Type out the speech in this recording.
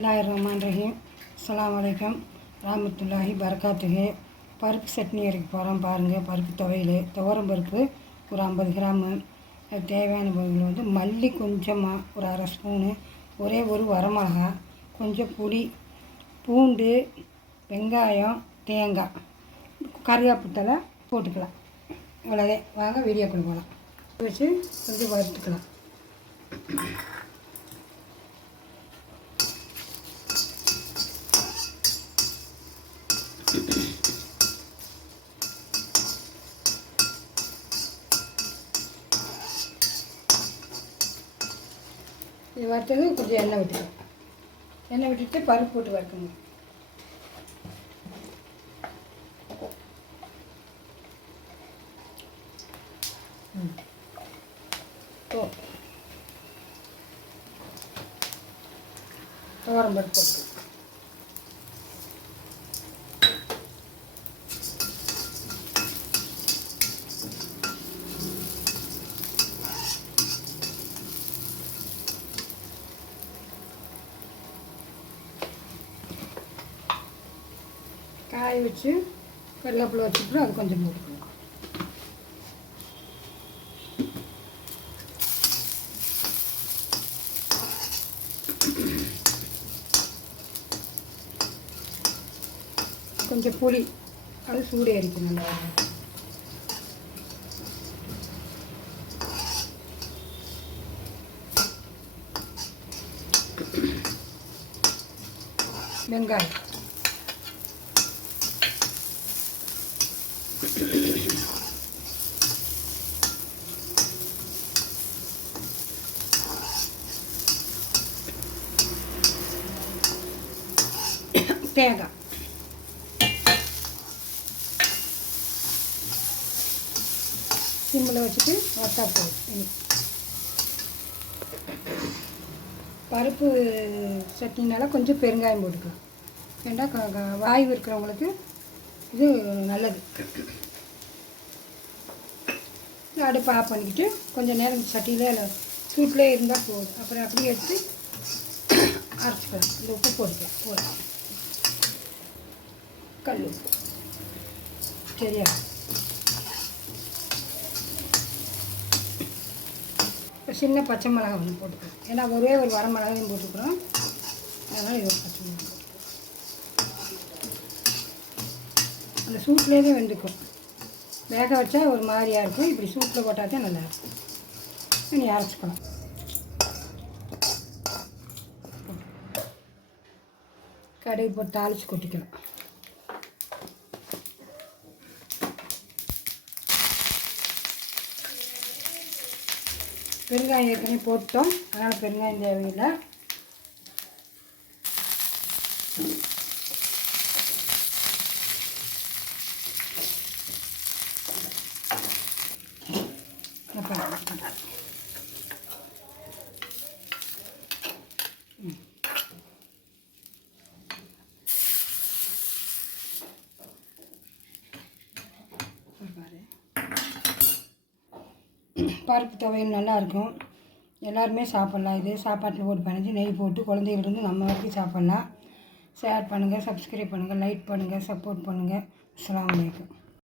பிஸ்மில்லாஹிர் ரஹ்மான் ரஹீம் அஸ்ஸலாமு வலைக்கம் ராமத்துல்லாஹி பரக்காத்துகு பருப்பு சட்னி அரைக்க போகிறோம் பாருங்கள் பருப்பு துவையல் துவரம் பருப்பு ஒரு ஐம்பது கிராமு. தேவையான பொருள் வந்து மல்லி கொஞ்சமாக ஒரு அரை ஸ்பூனு. ஒரே ஒரு வரமிளகா கொஞ்சம் புளி பூண்டு வெங்காயம் தேங்காய். கருவேப்பிலை போட்டுக்கலாம். இவ்வளோதே வாங்க வீடியோக்குள்ள போகலாம். வச்சு கொஞ்சம் வறுத்துக்கலாம். இது வறுத்தது கொஞ்சம் எண்ணெய் விட்டுக்கலாம் எண்ணெய் விட்டுட்டு பருப்பு போட்டு வறுக்கணும். ம். துவரம் பருப்பு போட்டு காய வச்சு கருவேப்பிலை வச்சுட்டு அது கொஞ்சம் போட்டுக்கணும் கொஞ்சம் புளி அது சூடே அரிக்கணும் நல்லா வெங்காயம். தேங்காய் சிம்மில் வச்சுட்டு வத்தா போதும் பருப்பு சட்னினால கொஞ்சம் பெருங்காயம் போட்டுக்கலாம். ஏன்னா வாயு வாய்வு இருக்கிறவங்களுக்கு இது நல்லது. அடுப்பு ஆஃப் பண்ணிக்கிட்டு கொஞ்சம் நேரம் சட்டியில் சூட்டில் இருந்தால் போதும். அப்புறம் அப்படியே எடுத்து அரைச்சிக்கலாம். இந்த உப்பு போட்டுக்கலாம். போதும். கல் உப்பு சரியா? இப்போ சின்ன பச்சை மிளகா ஒன்று போட்டுக்கலாம். ஏன்னா ஒரே ஒரு வர மிளகாயும் போட்டுக்கிறோம். அதனால் இது ஒரு பச்சை மிளகா. அந்த சூட்லேயே தான் வெந்துக்கும். வேக வச்சா ஒரு மாதிரியாக இருக்கும். இப்படி சூட்டில் போட்டால் தான் நல்லா இருக்கும். நீ அரைச்சிக்கலாம். கடுகு போட்டு தாளித்து கொட்டிக்கலாம். பெருங்காயம் ஏற்கனவே போட்டோம். அதனால் பெருங்காயம் தேவையில்லை. பருப்பு துவையல் நல்லாயிருக்கும். எல்லாருமே சாப்பிட்லாம். இது சாப்பாட்டில் போட்டு பிணைஞ்சு நெய் போட்டு குழந்தைகளிருந்து நம்ம வரைக்கும் சாப்பிட்லாம். ஷேர் பண்ணுங்கள் சப்ஸ்கிரைப் பண்ணுங்கள் லைக் பண்ணுங்கள் சப்போர்ட் பண்ணுங்கள் அஸ்லாம் வலைக்கம்